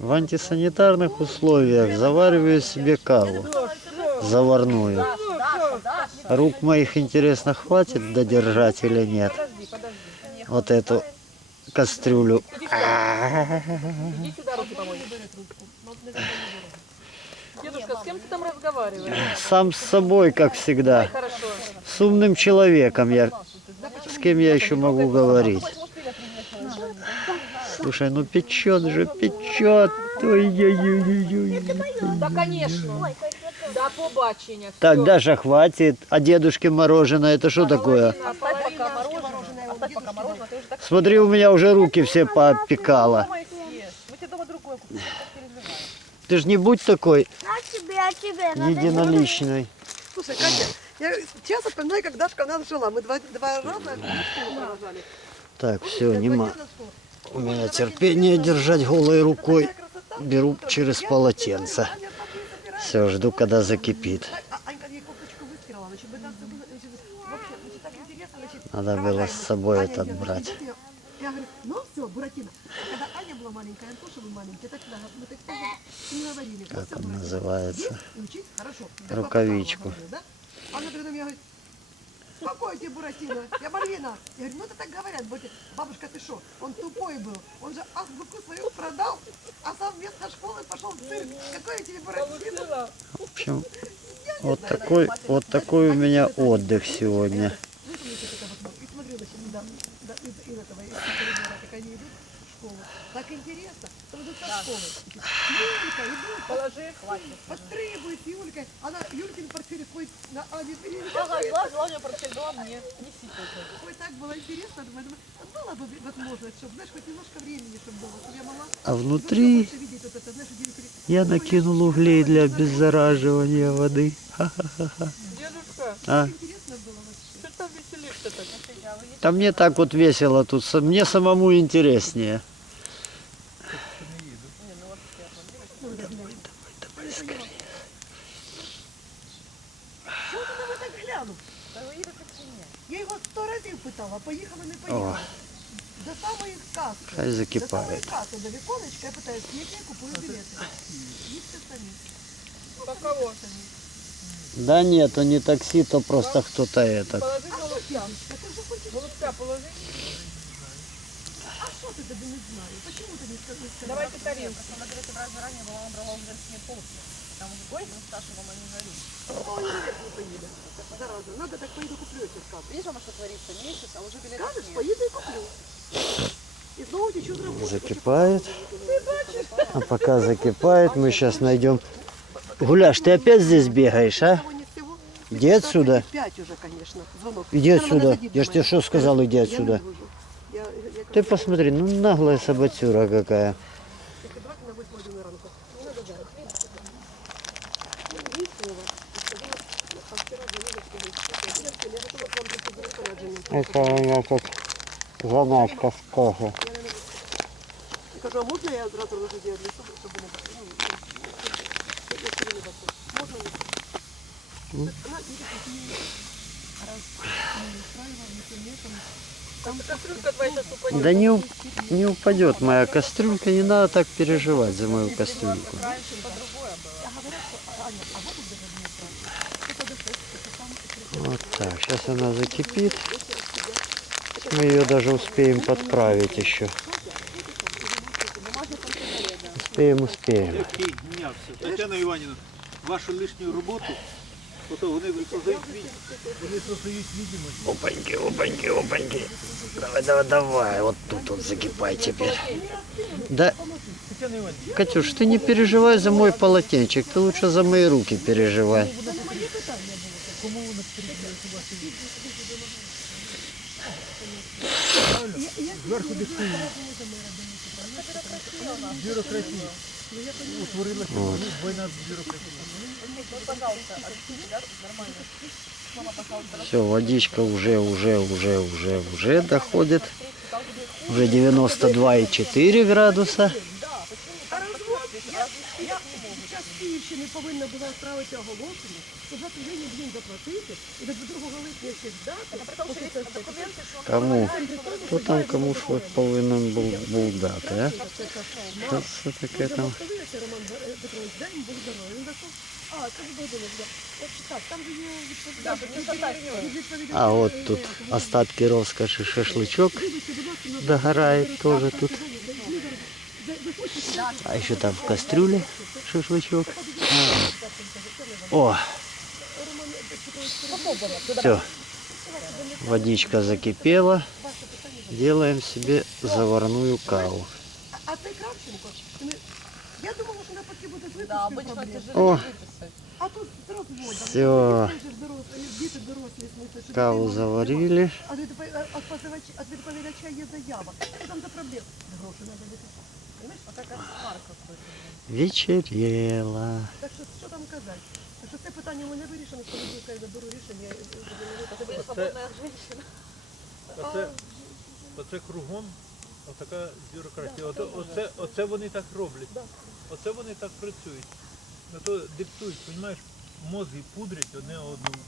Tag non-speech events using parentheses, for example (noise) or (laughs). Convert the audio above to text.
В антисанитарных условиях завариваю себе каву заварную. Рук моих, интересно, хватит додержать или нет? Вот эту кастрюлю. Дедушка, с кем ты там разговариваешь? Сам с собой, как всегда. С умным человеком я. С кем я еще могу говорить? Слушай, ну печет же, печет. Ой-ой-ой-ой-ой. Да, конечно. До побачення. Так, Даша, хватит. А дедушке мороженое, это что такое? Так Смотри, у меня уже руки все поопекало. переживай. Ты ж не будь такой а тебе. Надо единоличной. Слушай, Катя, я часто вспоминаю, как Дашка у нас жила. Мы два, два раза провожали. Так, все, нема. У меня терпение держать голой рукой. Беру через полотенце. Все, жду, когда закипит. Надо было с собой этот брать. Как он называется? Рукавичку. Какой тебе Буратино? Я Мальвина. Я говорю, ну это так говорят. Буратино. Бабушка, ты что? Он тупой был. Он же азбуку свою продал, а сам вместо школы пошел в цирк. Какой я тебе Буратино? В общем, вот такой, вот такой у меня отдых сегодня. Выполните это вот, и смотрю, значит, да, да, из, из этого, из коридора, как они идут в школу. Так интересно, там идут со школы. Юлька идут, Положи, хватит. подпрыгивает Юлька. Она, Юлькин портфель ходит на Ане Ага, глаз, главное, портфель дала мне. Неси только. Ой, так было интересно. Думаю, думаю, была бы возможность, чтобы, знаешь, хоть немножко времени, чтобы было, чтобы я могла А внутри вот это, знаешь, я накинул углей для обеззараживания воды. (laughs) Дедушка, А, Интересно было вообще. что ты там веселишься так? да мне так вот весело тут, с- мне самому интереснее. Чого ти на мене так глянув? Я його сто разів питала, поїхали, не О, поїхали. До самої каси. хай До самої закипает. каси, до віконечка, я питаю, скільки я купую білети. Їдьте самі. По кого? Да нет, то не такси, то просто кто-то этот. Положи голубка. Я ти вже хочеш, Голубка положи. а що ти тобі не знаю? Почему ти не сказав? Давайте тарелку. Ой, ні, не поїде. Зараза, надо так поїду куплю ці скажу. Видишь, мама, что творится? Месяц, а уже билет Скажеш, поїду і куплю. І знову течу з роботи. Закипает. А пока закипает, мы сейчас найдем. Гуляш, ты опять здесь бегаешь, а? Того ні з цього. Иди отсюда. П'ять уже, конечно, звонок. Иди Це на мене отсюда. сидіти Я ж тебе має. что сказал, иди Я отсюда. не дружу. Я, я, Ты посмотри, ну наглая собацюра какая. Тільки давайте на 8 годину ранку. Не надо зараз. Ні слова. А вчора дзвонили, сказали, «Дядька, я готова к вам прийти за розпорядженням». Это у меня как заначка с кофе. Я кажу, а можна я одразу ложу для щоб, щоб не бачити? Ну, я- я собі не бачу. Можна не? Вона їде такі раз, не устраивала, не там. Там кастрюлька твоя сейчас упадет. Да не, уп- не упадет моя кастрюлька, не надо так переживать за мою кастрюльку. Вот так, сейчас она закипит. Мы ее даже успеем подправить еще. Успеем, успеем. який мінявся. Тетяна Іванівна, вашу лишню роботу, ото вони создають від- вони создають відомість. Опаньки, опаньки, опаньки. Давай, давай, давай. Вот тут вот закипай теперь. Да, Тетяна Іванівна, Катюш, ты не переживай за мой полотенчик, ты лучше за мои руки переживай. зверху диктують. Бюрократія. Утворилася війна з бюрократією. Все, водичка уже, уже, уже, уже, уже доходит. Уже 92,4 градуса. А розвод, я, я зараз в Київщині повинна була відправити оголошення, що за сьогодні блін заплатити, і до 2 липня ще здати. поки це все. Кому? Хто там кому що повинен був, був дати, а? Що це таке там? Подивився, Роман Е, Петрович, дай йому Бог здоров'я. Він зайшов, а, це ж Богданович, да. От так, там же є відповідальність. А от тут остатки розкоші шашличок догорає теж тут. А еще там в кастрюле шашлычок. О! Все. Водичка закипела. Делаем себе заварную каву. А цей Кравченко, ми- я думала, що навпаки буде з Да, випуском обычно проблем. тяжелее О. выписать. А тут з розводом. Всё. Діти ж дорослі, Діти дорослі, в смысле, що Каву дитина- заварили. А від відповідача- від позивача- від відповідача є заява. Що там за проблема? Гроші треба виписати. Понимаєш? А как асфар какой-то. Вечерело. Так що, що там казати? Так що це питання у мене вирішено, коли я заберу рішення. я- я- А ты будешь свободная женщина. Оце, оце кругом, отака бюрократія. Оце, оце, оце вони так роблять. Оце вони так працюють. Ну то диктують, розумієш, мозги пудрять одне одному.